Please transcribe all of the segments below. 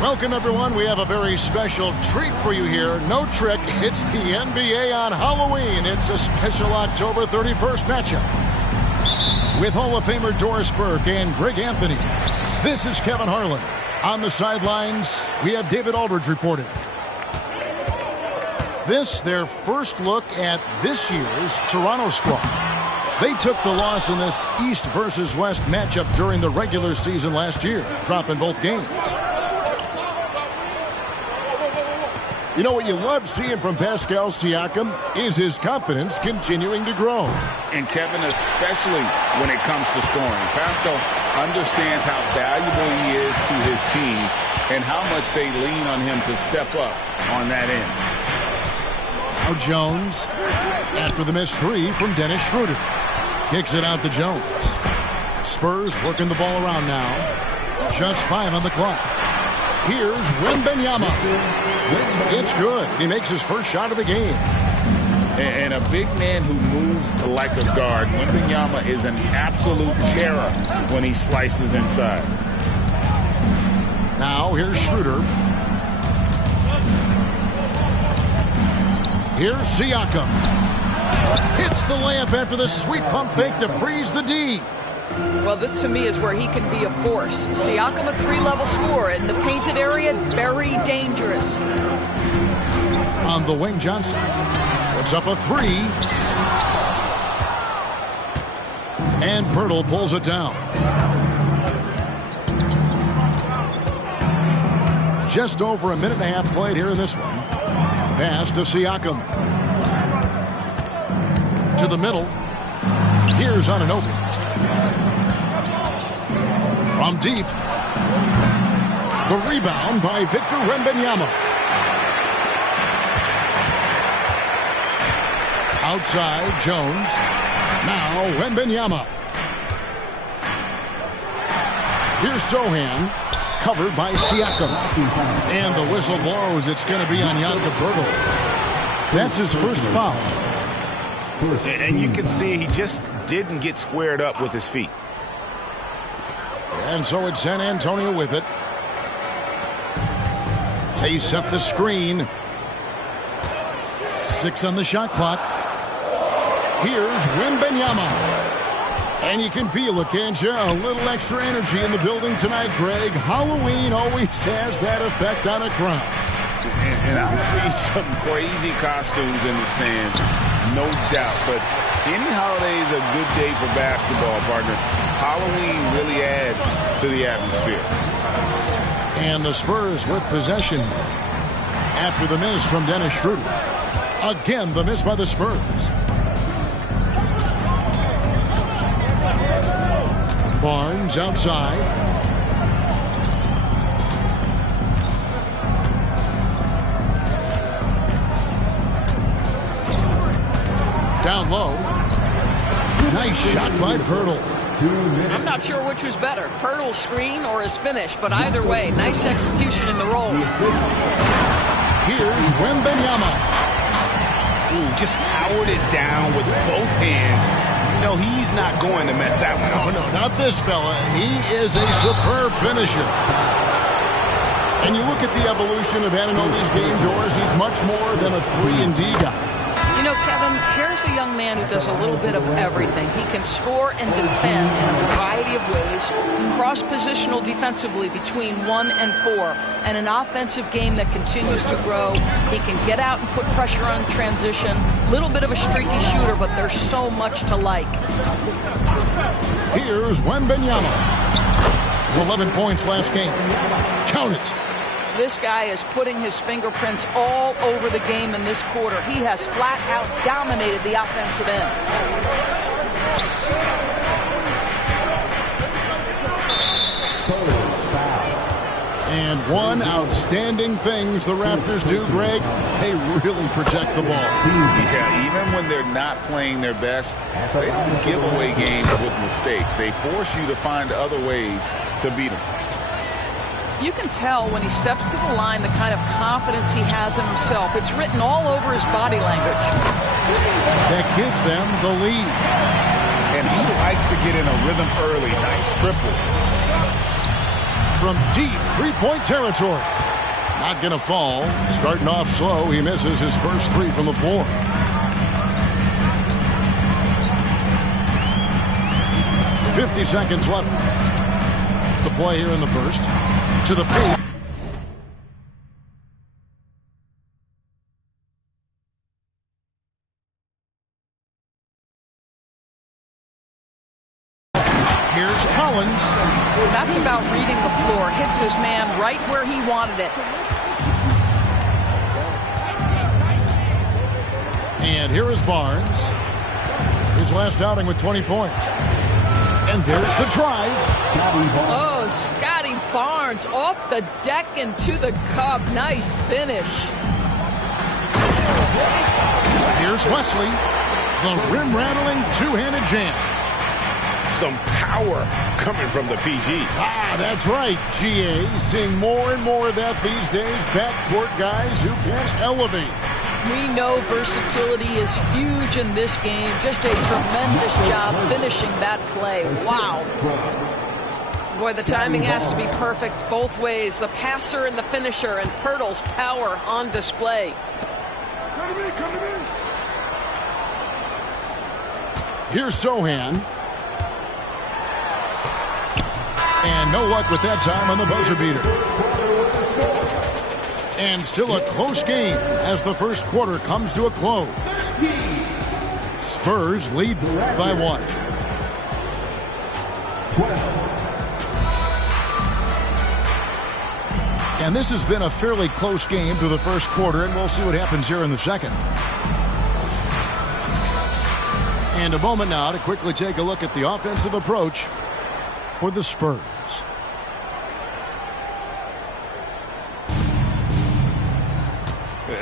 Welcome, everyone. We have a very special treat for you here. No trick, it's the NBA on Halloween. It's a special October 31st matchup with Hall of Famer Doris Burke and Greg Anthony. This is Kevin Harlan. On the sidelines, we have David Aldridge reporting. This, their first look at this year's Toronto squad. They took the loss in this East versus West matchup during the regular season last year, dropping both games. You know what you love seeing from Pascal Siakam is his confidence continuing to grow. And Kevin, especially when it comes to scoring. Pascal understands how valuable he is to his team and how much they lean on him to step up on that end. Now Jones, after the missed three from Dennis Schroeder. Kicks it out to Jones. Spurs working the ball around now. Just 5 on the clock. Here's Wembanyama. It's good. He makes his first shot of the game. And a big man who moves like a guard. Wembanyama is an absolute terror when he slices inside. Now here's Schroeder. Here's Siakam. Hits the layup after the sweet pump fake to freeze the D. Well, this to me is where he can be a force. Siakam, a 3-level scorer in the painted area, very dangerous. On the wing, Johnson puts up a 3. And Pirtle pulls it down. Just over a minute and a half played here in this one. Pass to Siakam. To the middle. Here's Anunoby. From deep. The rebound by Victor Wembanyama. Outside, Jones. Now Wembanyama. Here's Sohan. Covered by Siakam. And the whistle blows. It's going to be on Jakob Poeltl. That's his first foul. And you can see he just didn't get squared up with his feet. And so it's San Antonio with it. They set the screen. 6 on the shot clock. Here's Wembanyama. And you can feel it, can't you? A little extra energy in the building tonight, Greg. Halloween always has that effect on a crowd. And I see some crazy costumes in the stands, no doubt. But any holiday is a good day for basketball, partner. Halloween really adds to the atmosphere. And the Spurs with possession after the miss from Dennis Schroeder. Again, the miss by the Spurs. Barnes outside. Down low. Nice shot by Poeltl. I'm not sure which was better, Poeltl's screen or his finish, but either way, nice execution in the roll. Here's Wembanyama. Ooh, just powered it down with both hands. No, he's not going to mess that one up. Oh, no, not this fella. He is a superb finisher. And you look at the evolution of Anunoby's game, Doris, he's much more than a 3-and-D guy. You know, Kevin, here's a young man who does a little bit of everything. He can score and defend in a variety of ways, cross-positional defensively between 1 and 4, and an offensive game that continues to grow. He can get out and put pressure on transition, little bit of a streaky shooter, but there's so much to like. Here's Wembanyama. 11 points last game. Count it. This guy is putting his fingerprints all over the game in this quarter. He has flat out dominated the offensive end. And one outstanding things the Raptors do, Greg, they really protect the ball. Yeah, even when they're not playing their best, they don't give away games with mistakes. They force you to find other ways to beat them. You can tell when he steps to the line the kind of confidence he has in himself. It's written all over his body language. That gives them the lead. And he likes to get in a rhythm early. Nice triple. from deep three-point territory. Not going to fall. Starting off slow, he misses his first three from the floor. .50 seconds left to play here in the first. To the paint. Here's Collins. That's about reading the floor. Hits his man right where he wanted it. And here is Barnes. His last outing with 20 points. And there's the drive. Oh, Scotty Barnes off the deck and to the cup. Nice finish. Here's Wesley. The rim-rattling two-handed jam. Some power coming from the PG. Ah, that's right, GA. Seeing more and more of that these days. Backcourt guys who can elevate. We know versatility is huge in this game. Just a tremendous job finishing that play. Wow. Boy, the timing has to be perfect both ways. The passer and the finisher, and Pirtle's power on display. Here's Sohan. And no luck with that time on the buzzer beater. And still a close game as the first quarter comes to a close. Spurs lead by 1. And this has been a fairly close game through the first quarter, and we'll see what happens here in the second. And a moment now to quickly take a look at the offensive approach for the Spurs.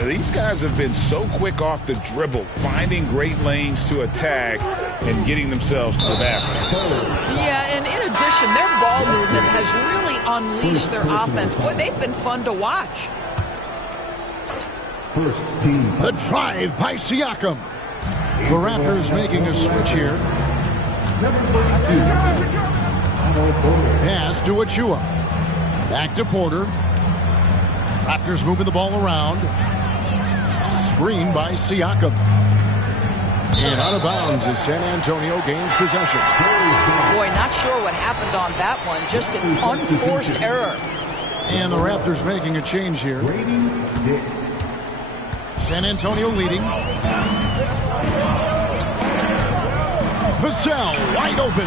These guys have been so quick off the dribble, finding great lanes to attack and getting themselves to the basket. Yeah, and in addition, their ball movement has really unleashed their offense. Boy, they've been fun to watch. The drive by Siakam. The Raptors making a switch here. Pass to Achua. Back to Porter. Raptors moving the ball around. Screen by Siakam. And out of bounds as San Antonio gains possession. Boy, not sure what happened on that one. Just an unforced error. And the Raptors making a change here. San Antonio leading. Vassell wide open.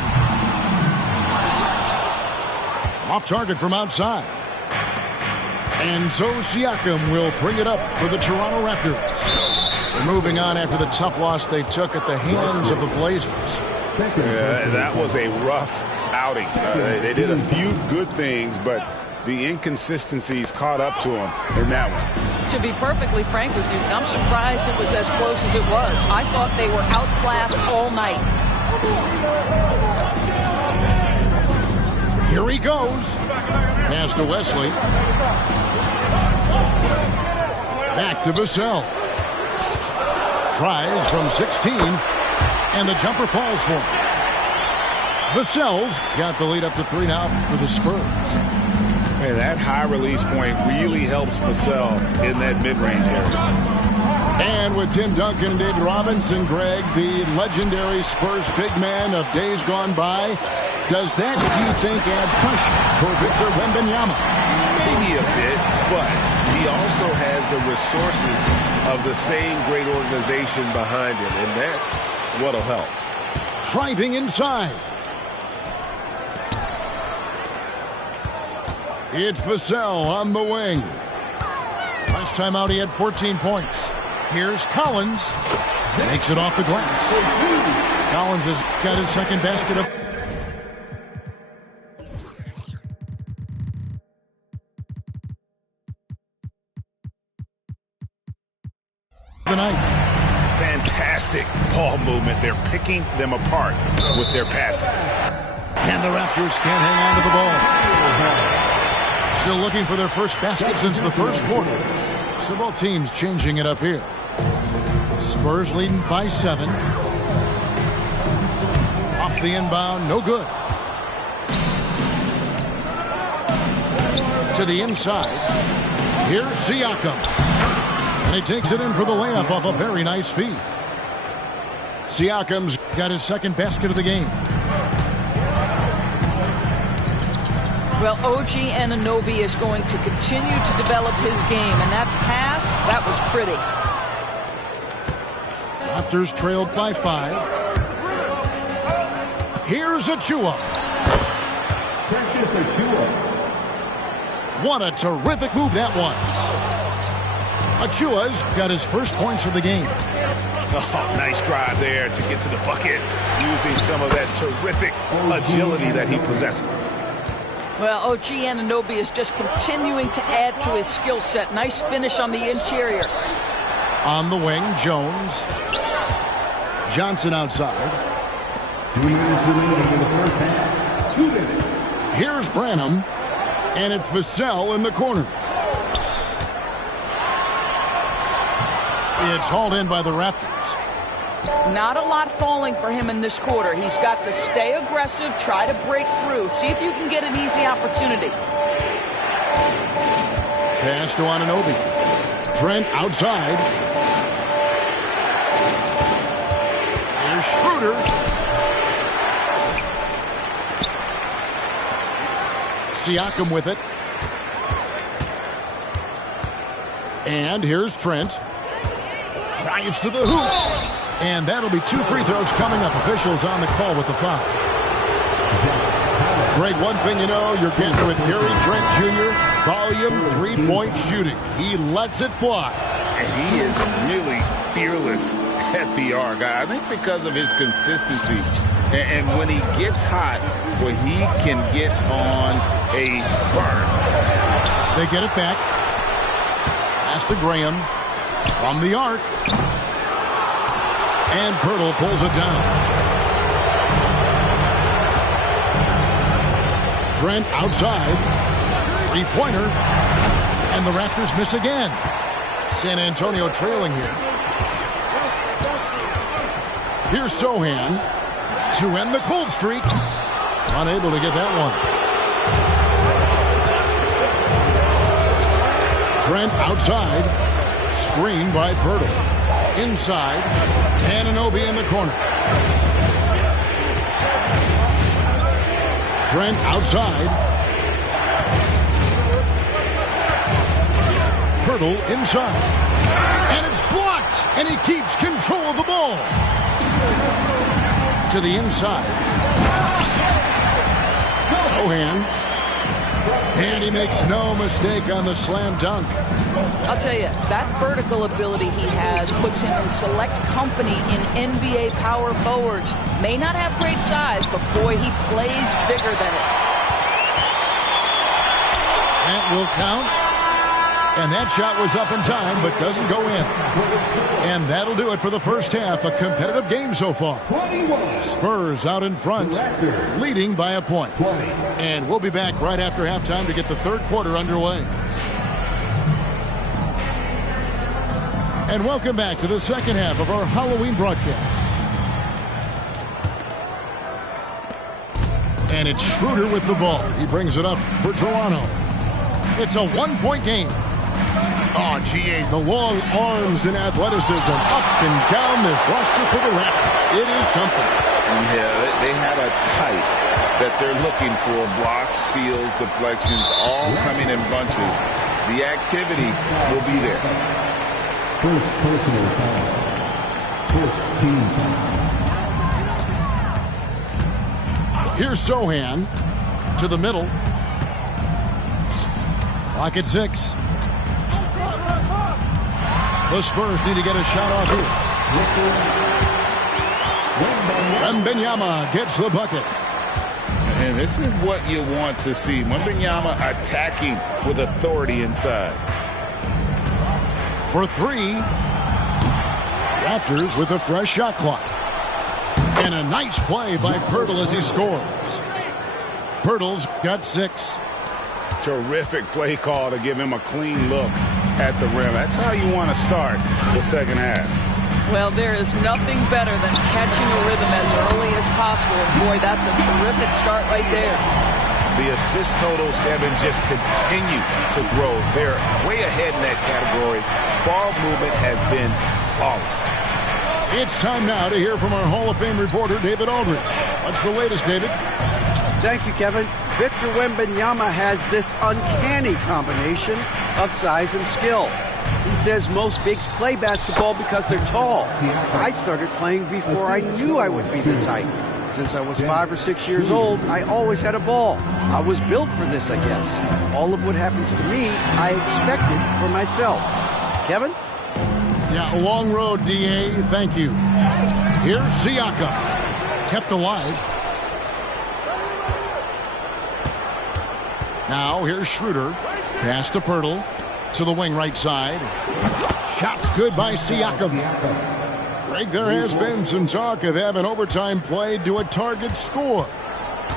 Off target from outside. And so Siakam will bring it up for the Toronto Raptors. Moving on after the tough loss they took at the hands of the Blazers. That was a rough outing. They did a few good things, but the inconsistencies caught up to them in that one. To be perfectly frank with you, I'm surprised it was as close as it was. I thought they were outclassed all night. Here he goes. Pass to Wesley. Back to Vassell. Tries from 16. And the jumper falls for him. Vassell's got the lead up to 3 now for the Spurs. And that high release point really helps Vassell in that mid-range area. And with Tim Duncan, David Robinson, Greg, the legendary Spurs big man of days gone by, does that, do you think, add pressure for Victor Wembanyama? Maybe a bit, but he also has the resources of the same great organization behind him, and that's what'll help. Driving inside. It's Vassell on the wing. Last time out, he had 14 points. Here's Collins. Makes it off the glass. Collins has got his second basket of the night. Fantastic ball movement. They're picking them apart with their passing. And the Raptors can't hang on to the ball. Still looking for their first basket since the first quarter. So both teams changing it up here. Spurs leading by 7. Off the inbound, no good. To the inside. Here's Siakam. And he takes it in for the layup off a very nice feed. Siakam's got his second basket of the game. Well, OG Anunoby is going to continue to develop his game, and that pass, that was pretty. Raptors trailed by 5. Here's Achua. Precious Achua. What a terrific move that was. Achua's got his first points of the game. Oh, nice drive there to get to the bucket, using some of that terrific agility that he possesses. Well, OG Anunoby is just continuing to add to his skill set. Nice finish on the interior. On the wing, Jones. Johnson outside. 2 minutes remaining in the first half. 2 minutes. Here's Branham. And it's Vassell in the corner. It's hauled in by the Raptors. Not a lot falling for him in this quarter. He's got to stay aggressive, try to break through, see if you can get an easy opportunity. Pass to Anunoby. Trent outside. Here's Schroeder. Siakam with it. And here's Trent. Drives to the hoop. And that'll be 2 free throws coming up. Officials on the call with the foul. Greg, one thing you know, you're getting with Gary Trent Jr., volume 3-point shooting. He lets it fly. And he is really fearless at the arc. I think because of his consistency. And when he gets hot, well, he can get on a burn. They get it back. Pass to Graham. From the arc. And Pirtle pulls it down. Trent outside. 3-pointer. And the Raptors miss again. San Antonio trailing here. Here's Sohan to end the cold streak. Unable to get that one. Trent outside. Screen by Pirtle. Inside. Anunoby in the corner. Trent outside. Pirtle inside. And it's blocked. And he keeps control of the ball. To the inside. Sohan. And he makes no mistake on the slam dunk. I'll tell you, that vertical ability he has puts him in select company in NBA power forwards. May not have great size, but boy, he plays bigger than it. That will count. And that shot was up in time, but doesn't go in. And that'll do it for the first half. A competitive game so far. Spurs out in front, leading by a point. And we'll be back right after halftime to get the third quarter underway. And welcome back to the second half of our Halloween broadcast. And it's Schroeder with the ball. He brings it up for Toronto. It's a 1-point game. Oh, GA, the long arms and athleticism up and down this roster for the Raptors. It is something. Yeah, they have a type that they're looking for. Blocks, steals, deflections, all coming in bunches. The activity will be there. First personal foul. First team foul. Here's Sohan to the middle. Clock at 6. The Spurs need to get a shot off here. Wembanyama gets the bucket. And this is what you want to see. Wembanyama attacking with authority inside. For 3. Raptors with a fresh shot clock. And a nice play by Pirtle as he scores. Pirtle's got 6. Terrific play call to give him a clean look at the rim. That's how you want to start the second half. Well, there is nothing better than catching a rhythm as early as possible. And boy, that's a terrific start right there. The assist totals, Kevin, just continue to grow. They're way ahead in that category. Ball movement has been flawless. It's time now to hear from our Hall of Fame reporter, David Aldridge. What's the latest, David? Thank you, Kevin. Victor Wembanyama has this uncanny combination of size and skill. He says most bigs play basketball because they're tall. I started playing before I knew I would be this height. Since I was 5 or 6 years old, I always had a ball. I was built for this, I guess. All of what happens to me, I expected for myself. Kevin? Yeah, a long road, D.A. Thank you. Here's Siakam. Kept alive. Now, here's Schroeder. Pass to Pirtle. To the wing right side. Shots good by Siakam. Greg, there has been some talk of having overtime played to a target score.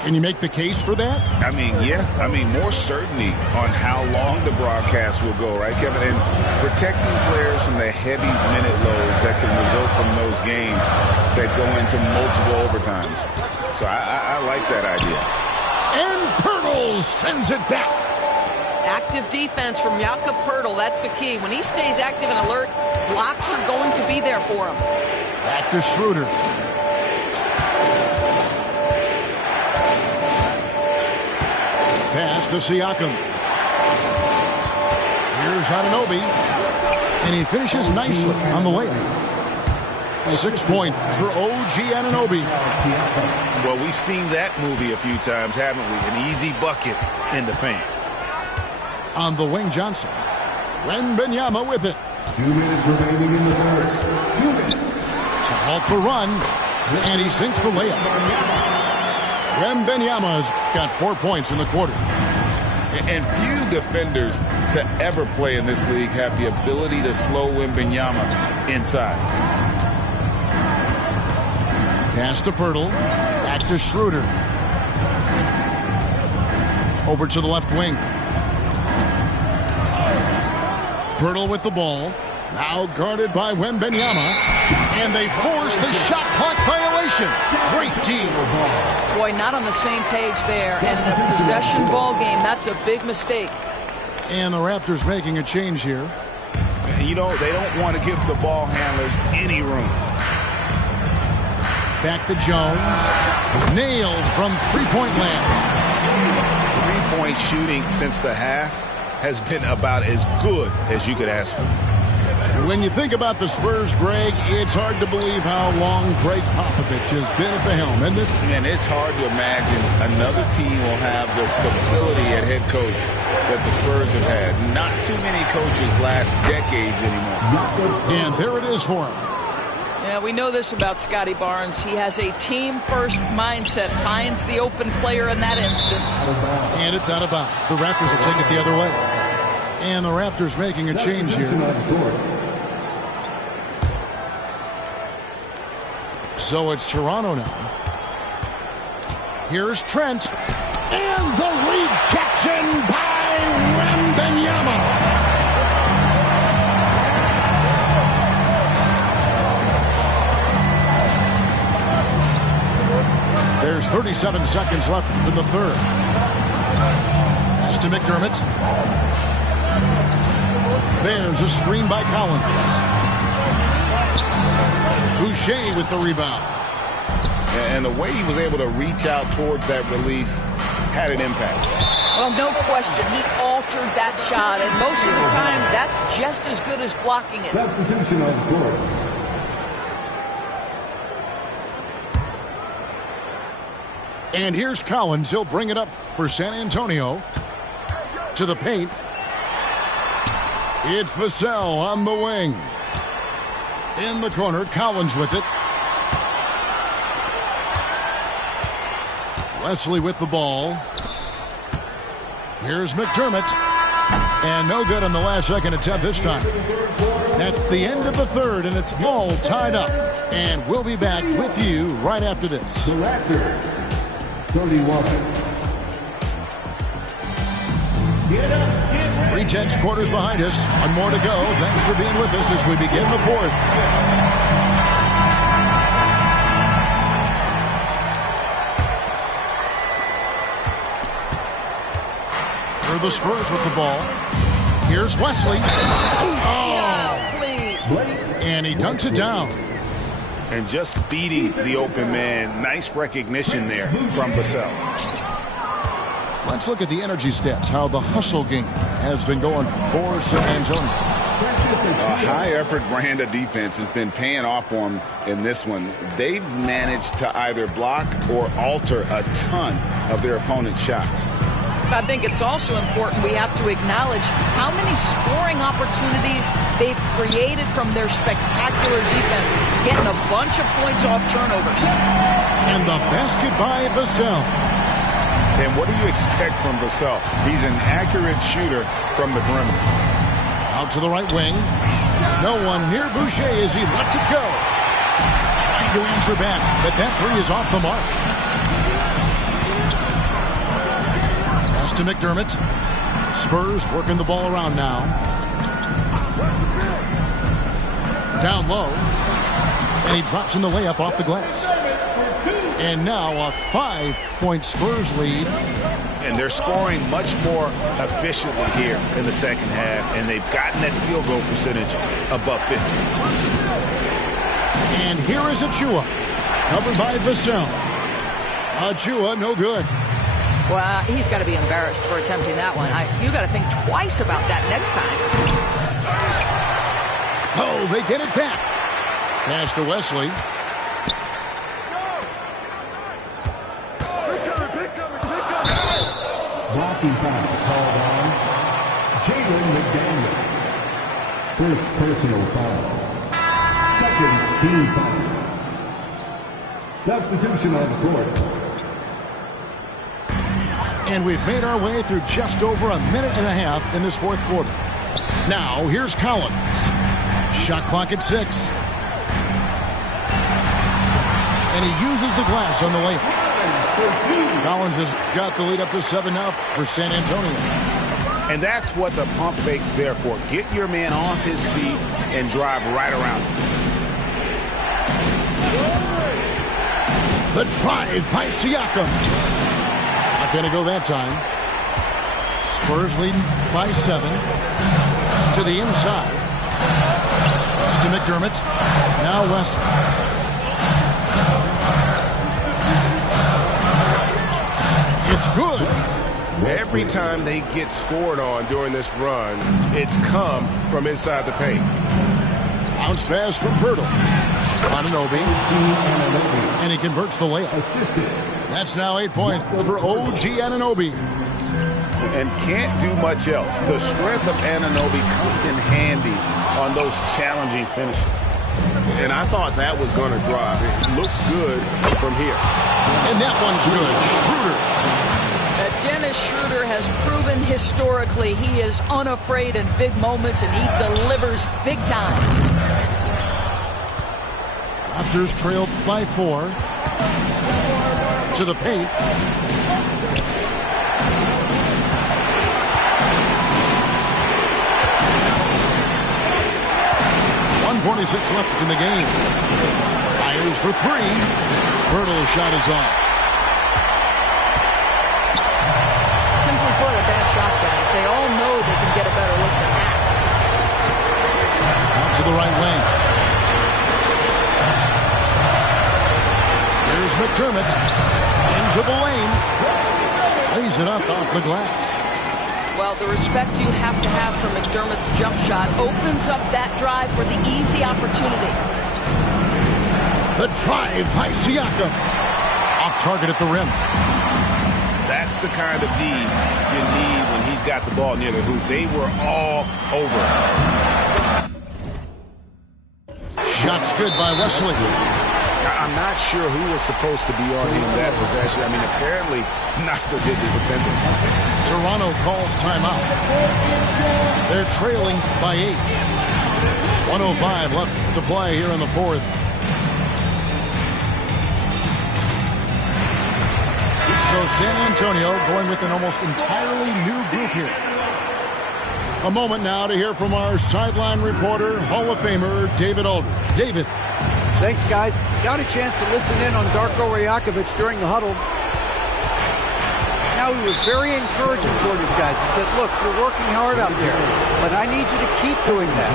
Can you make the case for that? I mean, yeah. I mean, more certainty on how long the broadcast will go, right, Kevin? And protecting players from the heavy minute loads that can result from those games that go into multiple overtimes. So I like that idea. And Pirtle sends it back. Active defense from Jakob Pirtle. That's the key. When he stays active and alert, blocks are going to be there for him. Back to Schroeder. Pass to Siakam. Here's Anunoby. And he finishes nicely on the layup. 6 points for OG Anunoby. Well, we've seen that movie a few times, haven't we? An easy bucket in the paint. On the wing, Johnson. Wembanyama with it. 2 minutes remaining in the first. 2 minutes. To halt the run. And he sinks the layup. Wembanyama's got 4 points in the quarter. And few defenders to ever play in this league have the ability to slow Wembanyama inside. Pass to Pirtle. Back to Schroeder. Over to the left wing. Pirtle with the ball. Now guarded by Wembanyama. And they force the shot clock violation. Great team. Boy, not on the same page there. And in a possession ball game, that's a big mistake. And the Raptors making a change here. You know, they don't want to give the ball handlers any room. Back to Jones. Nailed from three-point land. Three-point shooting since the half has been about as good as you could ask for. When you think about the Spurs, Greg, it's hard to believe how long Greg Popovich has been at the helm, isn't it? Man, it's hard to imagine another team will have the stability at head coach that the Spurs have had. Not too many coaches last decades anymore. And there it is for him. Yeah, we know this about Scotty Barnes. He has a team-first mindset, finds the open player in that instance. And it's out of bounds. The Raptors will take it the other way. And the Raptors making a change here. So it's Toronto now. Here's Trent. And the rejection by Wembanyama. There's 37 seconds left in the third. Pass to McDermott. There's a screen by Collins. Boucher with the rebound. And the way he was able to reach out towards that release had an impact. Well, no question. He altered that shot, and most of the time, that's just as good as blocking it. Substitution on the court. And here's Collins. He'll bring it up for San Antonio. To the paint. It's Vassell on the wing. In the corner, Collins with it. Wesley with the ball. Here's McDermott. And no good on the last second attempt this time. That's the end of the third, and it's all tied up. And we'll be back with you right after this. The Raptors, 31. 3:10 quarters behind us. One more to go. Thanks for being with us as we begin the fourth. the Spurs with the ball. Here's Wesley. Oh, please. And he dunks it down. And just beating the open man. Nice recognition there from Vassell. Let's look at the energy stats, how the hustle game has been going for San Antonio. A high-effort brand of defense has been paying off for them in this one. They've managed to either block or alter a ton of their opponent's shots. I think it's also important we have to acknowledge how many scoring opportunities they've created from their spectacular defense, getting a bunch of points off turnovers. And the basket by Vassell. And what do you expect from Vassell? He's an accurate shooter from the perimeter. Out to the right wing. No one near Boucher as he lets it go. Trying to answer back, but that three is off the mark. Pass to McDermott. Spurs working the ball around now. Down low. And he drops in the layup off the glass. And now a 5-point Spurs lead. And they're scoring much more efficiently here in the second half. And they've gotten that field goal percentage above 50. And here is Achua. Covered by Vassell. Achua, no good. Well, he's got to be embarrassed for attempting that one. You got to think twice about that next time. Oh, they get it back. Pass to Wesley. Blocking foul called on Jalen McDaniels. First personal foul. Second team foul. Substitution on the court. And we've made our way through just over a minute and a half in this fourth quarter. Now, here's Collins. Shot clock at 6. And he uses the glass on the layup. Collins has got the lead up to 7 now for San Antonio. And that's what the pump fake's there for. Get your man off his feet and drive right around him. The drive by Siakam. Not going to go that time. Spurs leading by 7. To the inside. Pass to McDermott. Now Wesley. It's good. Every time they get scored on during this run, it's come from inside the paint. Bounce pass from Pirtle. Anunoby. And he converts the layup. That's now 8 points for OG Anunoby. And can't do much else. The strength of Anunoby comes in handy on those challenging finishes. And I thought that was going to drop. It looked good from here. And that one's good. Schroeder. Dennis Schroeder has proven historically he is unafraid in big moments, and he delivers big time. Raptors trail by 4. To the paint. .146 left in the game. Fires for 3. Pirtle's shot is off. Simply put, a bad shot, guys. They all know they can get a better look than that. Out to the right wing. Here's McDermott. Into the lane. Lays it up off the glass. Well, the respect you have to have for McDermott's jump shot opens up that drive for the easy opportunity. The drive by Siakam. Off target at the rim. That's the kind of D you need when he's got the ball near the hoop. They were all over. Shot's good by Wesley. I'm not sure who was supposed to be on him that possession. I mean, apparently neither did the defender. Toronto calls timeout. They're trailing by 8. 1:05 left to play here in the fourth. So San Antonio going with an almost entirely new group here. A moment now to hear from our sideline reporter, Hall of Famer David Aldridge. David. Thanks, guys. Got a chance to listen in on Darko Rajakovic during the huddle. Now he was very encouraging toward his guys. He said, look, you're working hard out there, but I need you to keep doing that.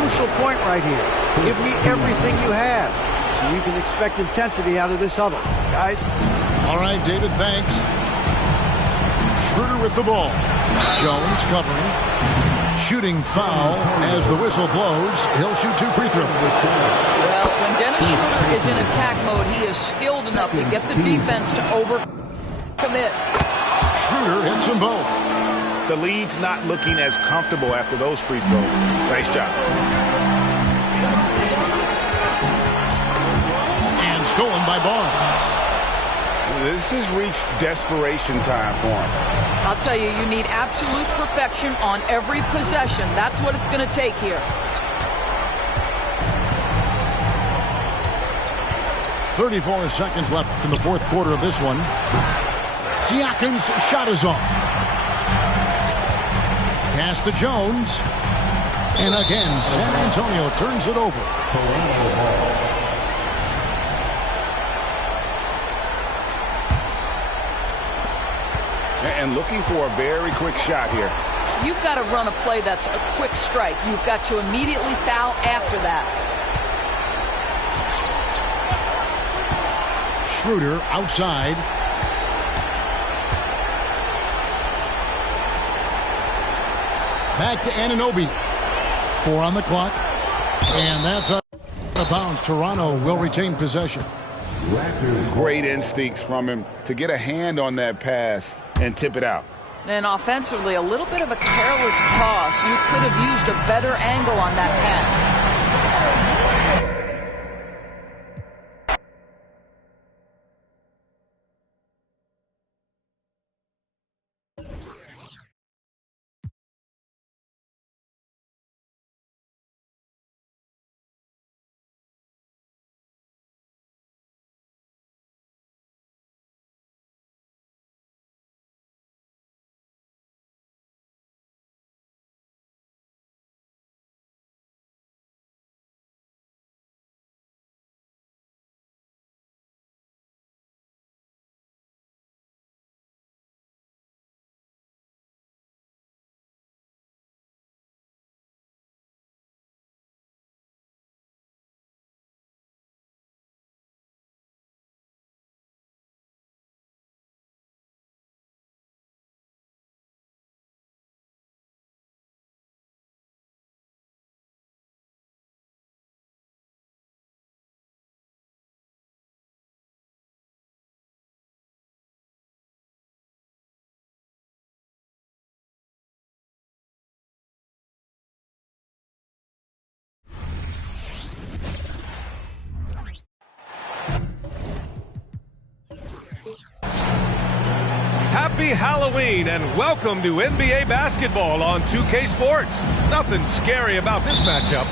Crucial point right here. Give me everything you have so you can expect intensity out of this huddle. Guys? All right, David, thanks. Schroeder with the ball. Jones covering. Shooting foul as the whistle blows. He'll shoot 2 free throws. Well, when Dennis Schroeder is in attack mode, he is skilled enough to get the defense to overcommit. Schroeder hits them both. The lead's not looking as comfortable after those free throws. Nice job. And stolen by Barnes. This has reached desperation time for him. I'll tell you, you need absolute perfection on every possession. That's what it's going to take here. 34 seconds left in the fourth quarter of this one. Siakam's shot is off. Pass to Jones. And again, San Antonio turns it over. And looking for a very quick shot here. You've got to run a play that's a quick strike. You've got to immediately foul after that. Schroeder outside. Back to Anunoby. 4 on the clock. And that's out of bounds. Toronto will retain possession. Great instincts from him to get a hand on that pass and tip it out. And offensively, a little bit of a careless toss. You could have used a better angle on that pass. Happy Halloween and welcome to NBA basketball on 2K Sports. Nothing scary about this matchup.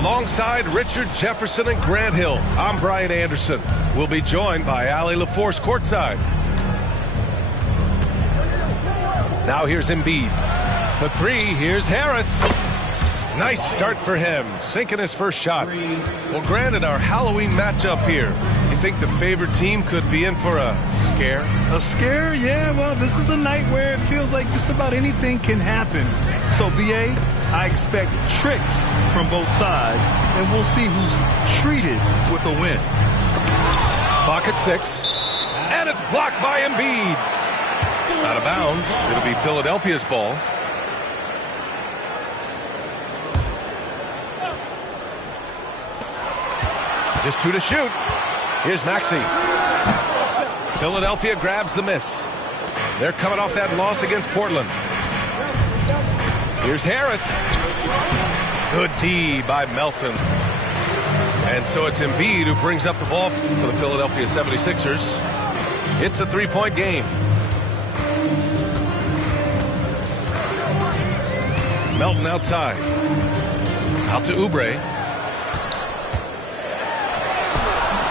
Alongside Richard Jefferson and Grant Hill, I'm Brian Anderson. We'll be joined by Allie LaForce courtside. Now here's Embiid. For 3, here's Harris. Nice start for him, sinking his first shot. Well, granted, our Halloween matchup here. You think the favorite team could be in for a scare? A scare? Yeah, well, this is a night where it feels like just about anything can happen. So, BA, I expect tricks from both sides, and we'll see who's treated with a win. Clock at 6, and it's blocked by Embiid. Out of bounds. It'll be Philadelphia's ball. Just 2 to shoot. Here's Maxey. Philadelphia grabs the miss. They're coming off that loss against Portland. Here's Harris. Good D by Melton. And so it's Embiid who brings up the ball for the Philadelphia 76ers. It's a 3-point game. Melton outside. Out to Oubre.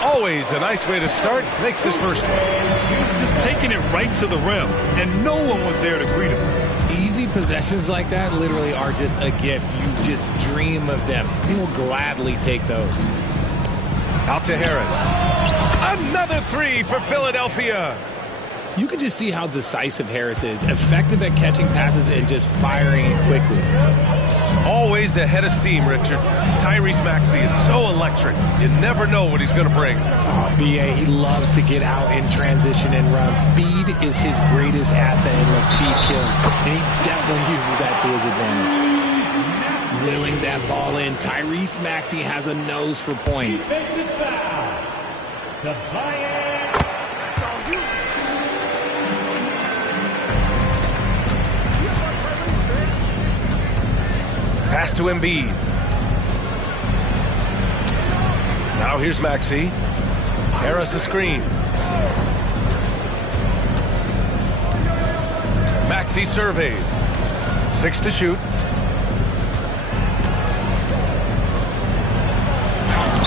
Always a nice way to start. Makes his first one. Just taking it right to the rim, and no one was there to greet him. Easy possessions like that literally are just a gift. You just dream of them. He will gladly take those. Out to Harris. Another 3 for Philadelphia. You can just see how decisive Harris is, effective at catching passes and just firing it quickly. Always a head of steam, Richard. Tyrese Maxey is so electric. You never know what he's going to bring. Oh, B.A., he loves to get out in transition and run. Speed is his greatest asset, and look, speed kills. And he definitely uses that to his advantage. Willing that ball in. Tyrese Maxey has a nose for points. Pass to Embiid. Now here's Maxey. Harris a screen. Maxey surveys. 6 to shoot.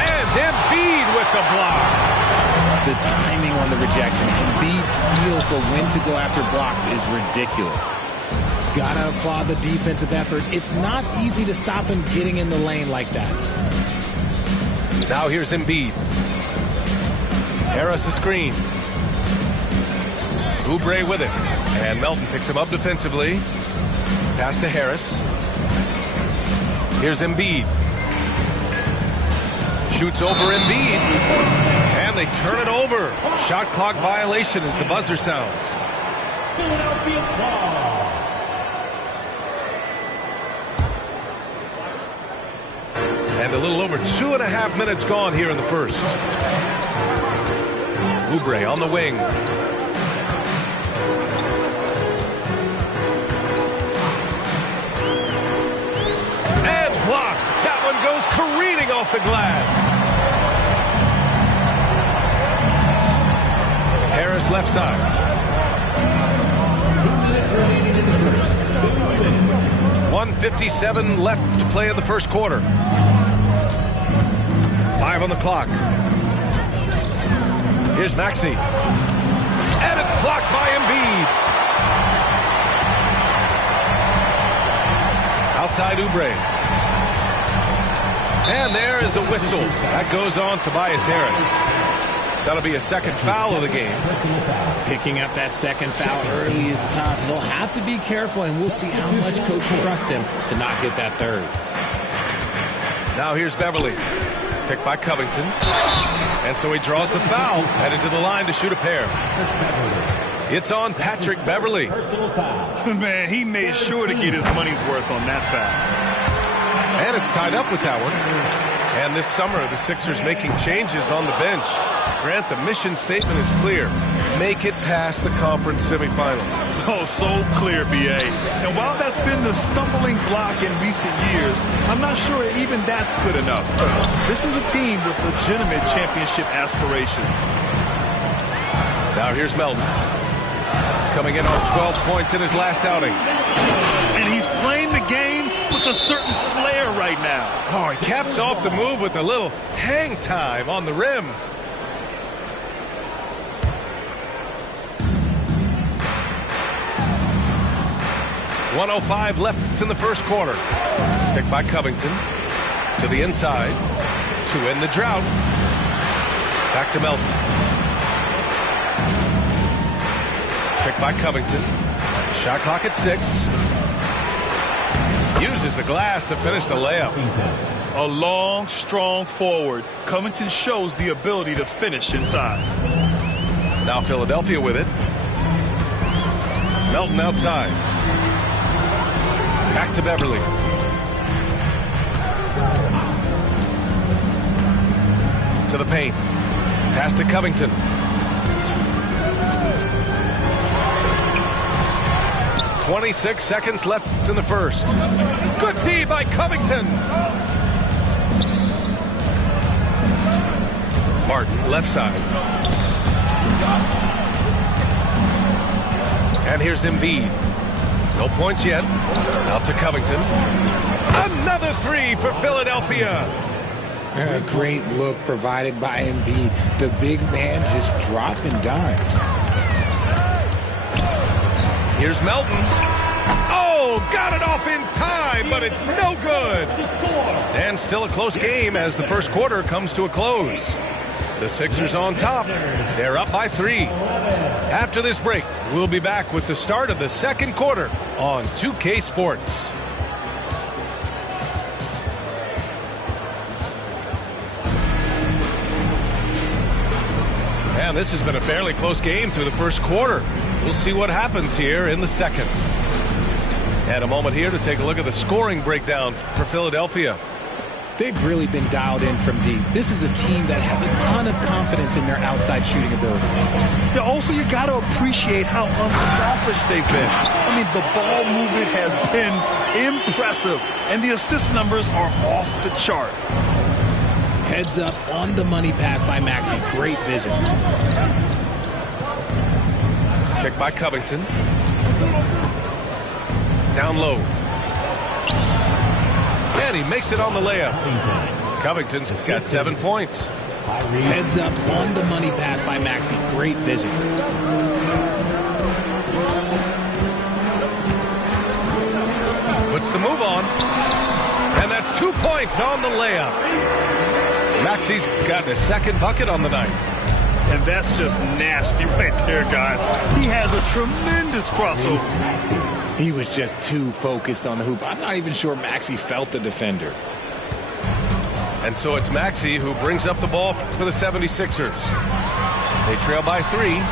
And Embiid with the block. The timing on the rejection. Embiid's feel for when to go after blocks is ridiculous. Gotta applaud the defensive effort. It's not easy to stop him getting in the lane like that. Now here's Embiid. Harris a screen. Oubre with it. And Melton picks him up defensively. Pass to Harris. Here's Embiid. Shoots over Embiid. And they turn it over. Shot clock violation as the buzzer sounds. Philadelphia ball. And a little over 2.5 minutes gone here in the first. Oubre on the wing. And blocked. That one goes careening off the glass. Harris left side. 1:57 left to play in the first quarter. 5 on the clock. Here's Maxey. And it's blocked by Embiid. Outside Oubre. And there is a whistle. That goes on Tobias Harris. That'll be a second foul of the game. Picking up that second foul early is tough. He'll have to be careful, and we'll see how much coach trusts him to not get that third. Now here's Beverly. Picked by Covington. And so he draws the foul, headed to the line to shoot a pair. It's on Patrick Beverly. Man, he made sure to get his money's worth on that foul. And it's tied up with that one. And this summer, the Sixers making changes on the bench. Grant, the mission statement is clear. Make it past the conference semifinals. Oh, so clear, B.A. And while that's been the stumbling block in recent years, I'm not sure even that's good enough. This is a team with legitimate championship aspirations. Now here's Melton. Coming in on 12 points in his last outing. And he's playing the game with a certain flair right now. Oh, he caps off the move with a little hang time on the rim. .105 left in the first quarter. Picked by Covington. To the inside. To end the drought. Back to Melton. Picked by Covington. Shot clock at 6. Uses the glass to finish the layup. A long, strong forward. Covington shows the ability to finish inside. Now Philadelphia with it. Melton outside. Back to Beverly. To the paint. Pass to Covington. .26 seconds left in the first. Good D by Covington. Martin, left side. And here's Embiid. No points yet. Out to Covington. Another three for Philadelphia. A great look provided by Embiid. The big man just dropping dimes. Here's Melton. Oh, got it off in time, but it's no good. And still a close game as the first quarter comes to a close. The Sixers on top. They're up by 3. After this break, we'll be back with the start of the second quarter on 2K Sports. And this has been a fairly close game through the first quarter. We'll see what happens here in the second. And a moment here to take a look at the scoring breakdown for Philadelphia. They've really been dialed in from deep. This is a team that has a ton of confidence in their outside shooting ability. Yeah, also, you got to appreciate how unselfish they've been. I mean, the ball movement has been impressive, and the assist numbers are off the chart. Heads up on the money pass by Maxey. Great vision. Pick by Covington. Down low. And he makes it on the layup. Covington's got 7 points. Heads up on the money pass by Maxey. Great vision. Puts the move on. And that's 2 points on the layup. Maxey's got his second bucket on the night. And that's just nasty right there, guys. He has a tremendous crossover. He was just too focused on the hoop. I'm not even sure Maxey felt the defender. And so it's Maxey who brings up the ball for the 76ers. They trail by 3.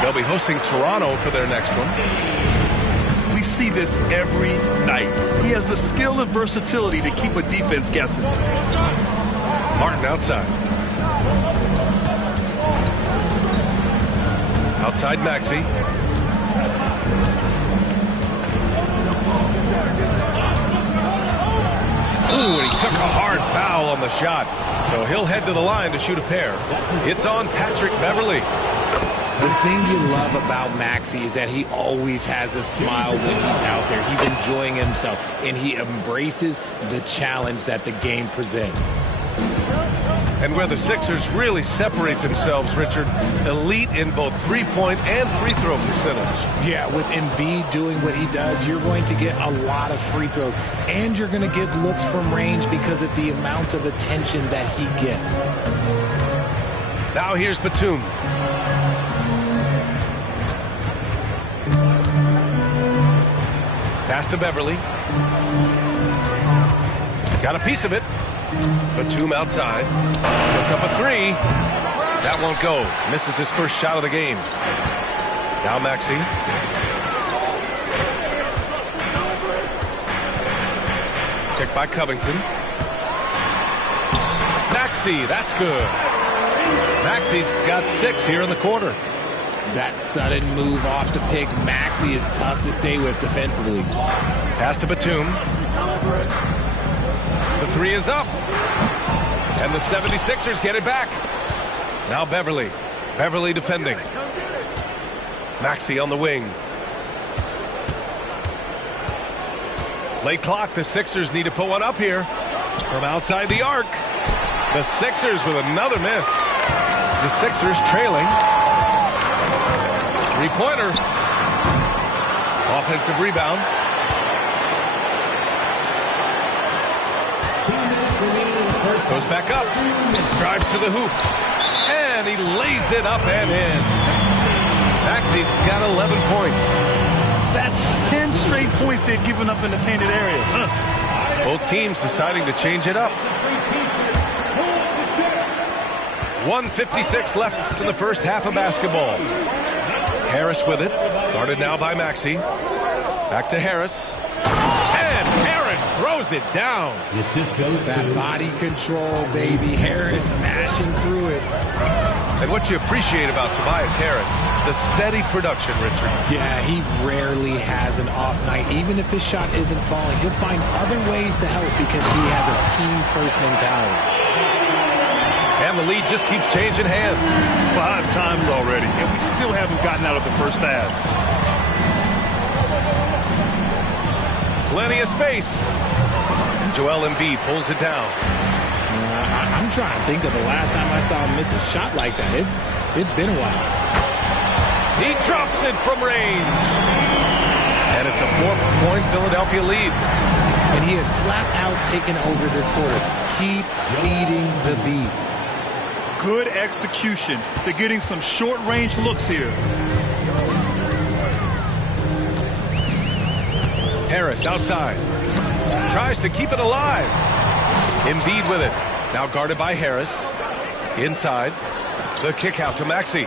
They'll be hosting Toronto for their next one. We see this every night. He has the skill and versatility to keep a defense guessing. Martin outside. Outside Maxey. Ooh, and he took a hard foul on the shot. So he'll head to the line to shoot a pair. It's on Patrick Beverley. The thing you love about Maxey is that he always has a smile when he's out there. He's enjoying himself, and he embraces the challenge that the game presents. And where the Sixers really separate themselves, Richard, elite in both three-point and free-throw percentage. Yeah, with Embiid doing what he does, you're going to get a lot of free throws, and you're going to get looks from range because of the amount of attention that he gets. Now here's Batum. Pass to Beverly. Got a piece of it. Batum outside. Puts up a 3. That won't go. Misses his first shot of the game. Now Maxey. Kick by Covington. Maxey, that's good. Maxey's got 6 here in the quarter. That sudden move off the pick, Maxey, is tough to stay with defensively. Pass to Batum. The 3 is up. And the 76ers get it back. Now Beverly. Beverly defending. Maxey on the wing. Late clock. The Sixers need to put one up here. From outside the arc. The Sixers with another miss. The Sixers trailing. Three-pointer. Offensive rebound. Goes back up. Drives to the hoop. And he lays it up and in. Maxey's got 11 points. That's 10 straight points they've given up in the painted area. Both teams deciding to change it up. 1:56 left in the first half of basketball. Harris with it. Guarded now by Maxey. Back to Harris. And Harris throws it down. That body control, baby. Harris smashing through it. And what you appreciate about Tobias Harris, the steady production, Richard. Yeah, he rarely has an off night. Even if the shot isn't falling, he'll find other ways to help because he has a team-first mentality. And the lead just keeps changing hands. 5 times already, and we still haven't gotten out of the first half. Plenty of space. And Joel Embiid pulls it down. I'm trying to think of the last time I saw him miss a shot like that. It's been a while. He drops it from range. And it's a 4-point Philadelphia lead. And he has flat out taken over this quarter. Keep feeding the beast. Good execution. They're getting some short-range looks here. Harris outside. Tries to keep it alive. Embiid with it. Now guarded by Harris. Inside. The kick out to Maxey.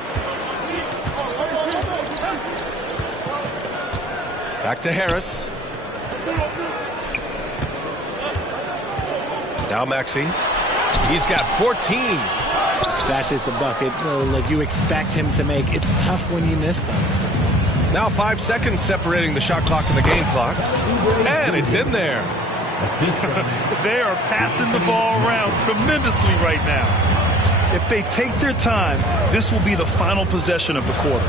Back to Harris. Now Maxey. He's got 14. That's just a bucket. Look, you expect him to make. It's tough when you miss those. Now 5 seconds separating the shot clock and the game clock. And it's in there. They are passing the ball around tremendously right now. If they take their time, this will be the final possession of the quarter.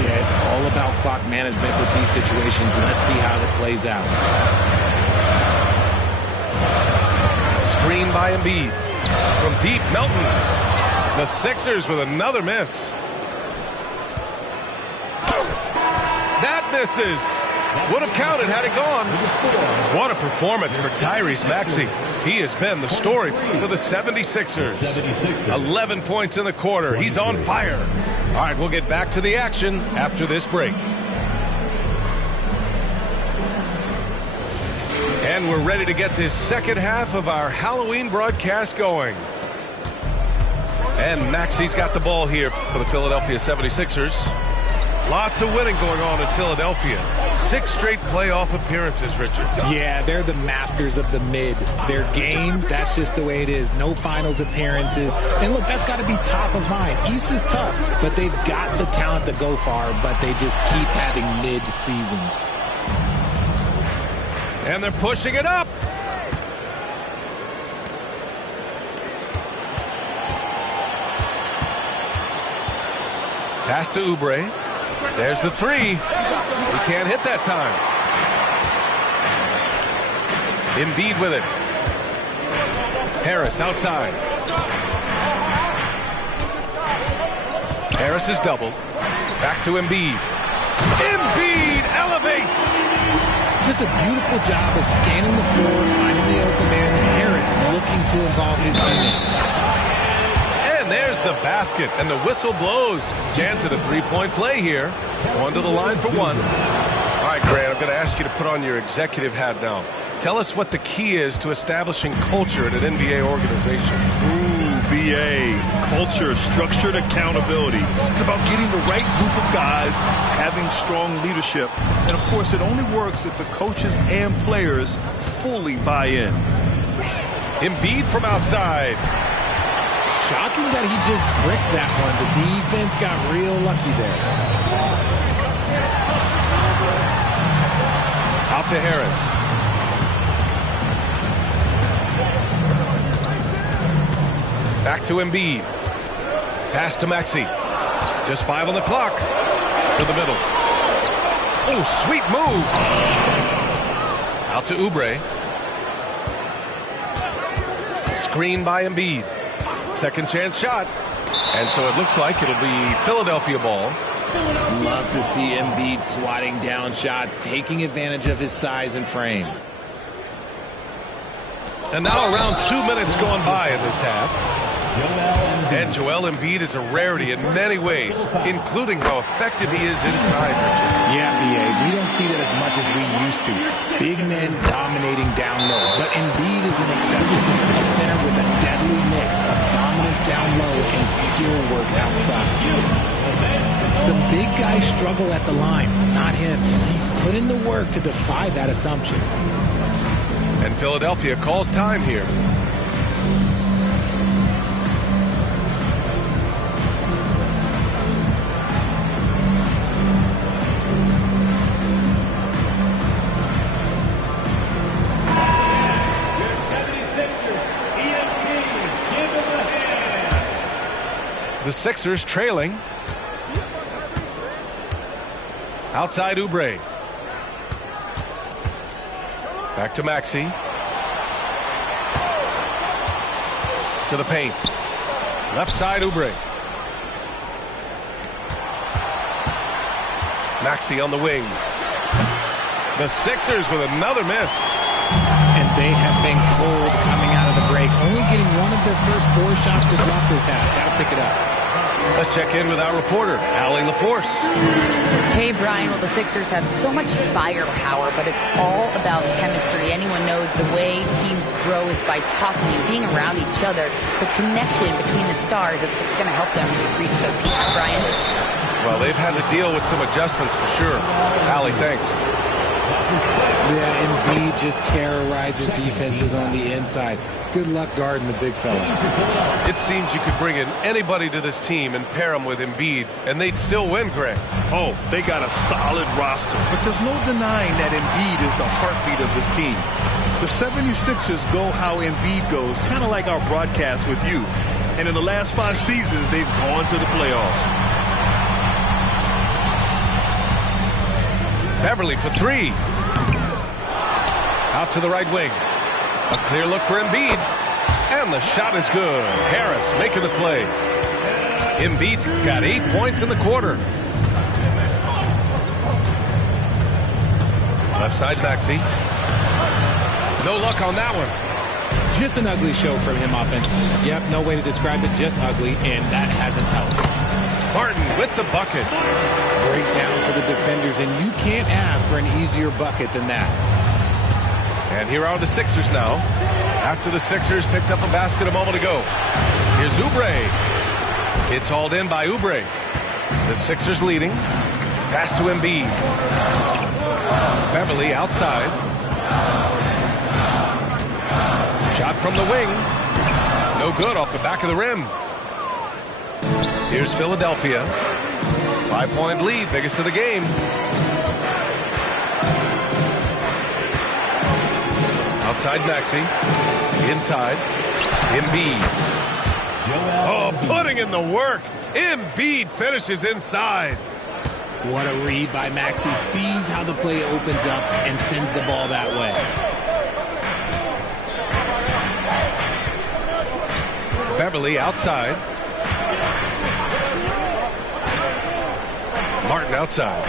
Yeah, it's all about clock management with these situations. Let's see how it plays out. Screen by Embiid. From deep, Melton. The Sixers with another miss. That misses. Would have counted had it gone. What a performance for Tyrese Maxey. He has been the story for the 76ers. 11 points in the quarter. He's on fire. All right, we'll get back to the action after this break. And we're ready to get this second half of our Halloween broadcast going. And Maxey's got the ball here for the Philadelphia 76ers. Lots of winning going on in Philadelphia. 6 straight playoff appearances, Richard. Yeah, they're the masters of the mid. Their game, that's just the way it is. No finals appearances. And look, that's got to be top of mind. East is tough, but they've got the talent to go far, but they just keep having mid seasons. And they're pushing it up. Pass to Oubre. There's the three. He can't hit that time. Embiid with it. Harris outside. Harris is doubled. Back to Embiid. Embiid elevates. Just a beautiful job of scanning the floor, finding the open man. Harris looking to involve his teammates. There's the basket, and the whistle blows. Chance at a three-point play here. Going to the line for one. All right, Grant, I'm going to ask you to put on your executive hat now. Tell us what the key is to establishing culture at an NBA organization. Ooh, BA. Culture, structured accountability. It's about getting the right group of guys, having strong leadership. And, of course, it only works if the coaches and players fully buy in. Embiid from outside. Shocking that he just bricked that one. The defense got real lucky there. Out to Harris. Back to Embiid. Pass to Maxey. Just 5 on the clock. To the middle. Oh, sweet move. Out to Oubre. Screen by Embiid. Second chance shot. And so it looks like it'll be Philadelphia ball. Love to see Embiid swatting down shots, taking advantage of his size and frame. And now around 2 minutes going by in this half. And Joel Embiid is a rarity in many ways, including how effective he is inside. Yeah, BA, we don't see that as much as we used to. Big men dominating down low, but Embiid is an exception. A center with a deadly mix of dominance down low and skill work outside. Some big guys struggle at the line, not him. He's put in the work to defy that assumption. And Philadelphia calls time here. The Sixers trailing. Outside Oubre. Back to Maxey. To the paint. Left side Oubre. Maxey on the wing. The Sixers with another miss. And they have been cold coming out of the break, only getting one of their first 4 shots to drop this half. Got to pick it up. Let's check in with our reporter, Allie LaForce. Hey, Brian. Well, the Sixers have so much firepower, but it's all about chemistry. Anyone knows the way teams grow is by talking and being around each other. The connection between the stars is what's going to help them reach their peak, Brian. Well, they've had to deal with some adjustments for sure. Allie, thanks. Yeah, Embiid just terrorizes defenses on the inside. Good luck guarding the big fella. It seems you could bring in anybody to this team and pair them with Embiid, and they'd still win, Greg. Oh, they got a solid roster, but there's no denying that Embiid is the heartbeat of this team. The 76ers go how Embiid goes, kind of like our broadcast with you. And in the last 5 seasons, they've gone to the playoffs. Beverly for 3. Out to the right wing. A clear look for Embiid. And the shot is good. Harris making the play. Embiid's got 8 points in the quarter. Left side, Maxey. No luck on that one. Just an ugly show from him offensively. Yep, no way to describe it, just ugly, and that hasn't helped. Martin with the bucket. Breakdown for the defenders, and you can't ask for an easier bucket than that. And here are the Sixers now. After the Sixers picked up a basket a moment ago. Here's Oubre. It's hauled in by Oubre. The Sixers leading. Pass to Embiid. Beverly outside. Shot from the wing. No good, off the back of the rim. Here's Philadelphia. 5-point lead, biggest of the game. Outside Maxey. Inside. Embiid. Oh, putting in the work. Embiid finishes inside. What a read by Maxey. Sees how the play opens up and sends the ball that way. Beverly outside. Martin outside.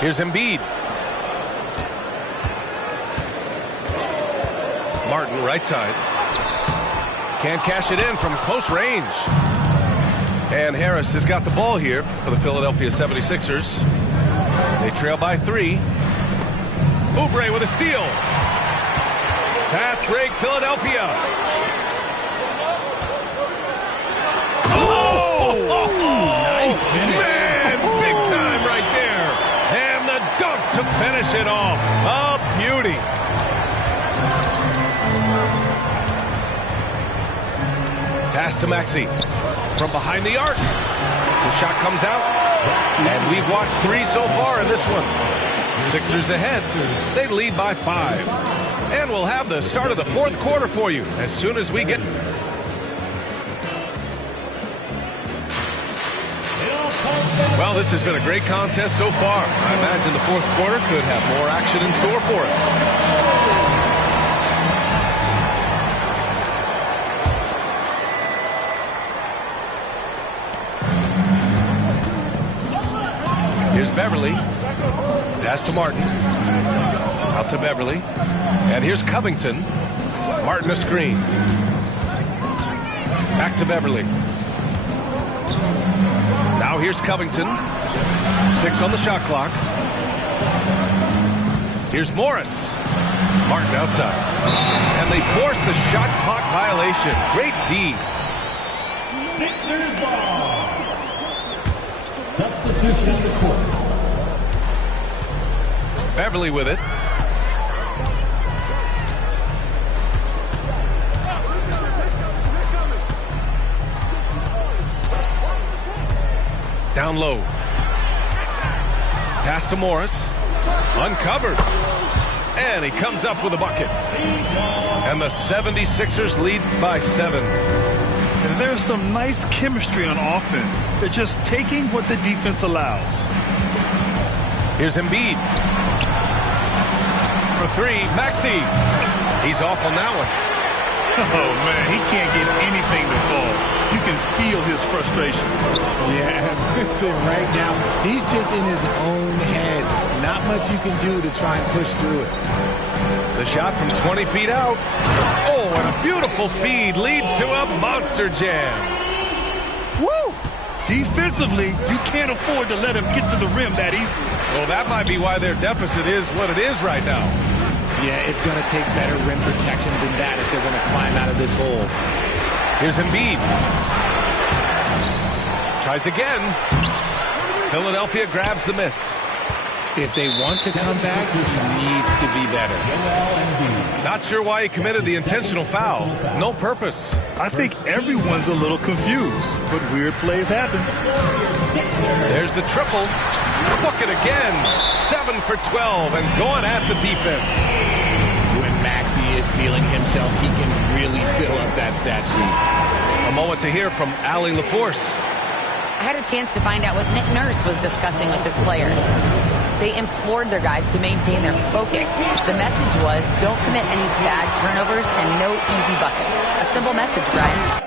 Here's Embiid. Martin right side. Can't cash it in from close range. And Harris has got the ball here for the Philadelphia 76ers. They trail by 3. Oubre with a steal. Fast break, Philadelphia. Nice finish. Man, big time right there. And the dunk to finish it off. A beauty. Pass to Maxey. From behind the arc. The shot comes out. And we've watched 3 so far in this one. Sixers ahead. They lead by 5. And we'll have the start of the 4th quarter for you as soon as we get... Well, this has been a great contest so far. I imagine the 4th quarter could have more action in store for us. Here's Beverly. Pass to Martin. Out to Beverly. And here's Covington. Martin a screen. Back to Beverly. Now here's Covington. 6 on the shot clock. Here's Morris. Martin outside. And they force the shot clock violation. Great D. Sixers ball. Substitution on the court. Beverly with it. Down low. Pass to Morris. Uncovered. And he comes up with a bucket. And the 76ers lead by 7. And there's some nice chemistry on offense. They're just taking what the defense allows. Here's Embiid. For 3, Maxey. He's off on that one. Oh, man, he can't get anything to fall. You can feel his frustration. Yeah, right now, he's just in his own head. Not much you can do to try and push through it. The shot from 20 feet out. Oh, and a beautiful feed leads to a monster jam. Woo! Defensively, you can't afford to let him get to the rim that easily. Well, that might be why their deficit is what it is right now. Yeah, it's going to take better rim protection than that if they're going to climb out of this hole. Here's Embiid. Tries again. Philadelphia grabs the miss. If they want to come back, he needs to be better. Not sure why he committed the intentional foul. No purpose. I think everyone's a little confused, but weird plays happen. There's the triple. Book it again. 7 for 12 and going at the defense. When Maxey is feeling himself, he can really fill up that stat sheet. A moment to hear from Allie LaForce. I had a chance to find out what Nick Nurse was discussing with his players. They implored their guys to maintain their focus. The message was, don't commit any bad turnovers and no easy buckets. A simple message, Brian.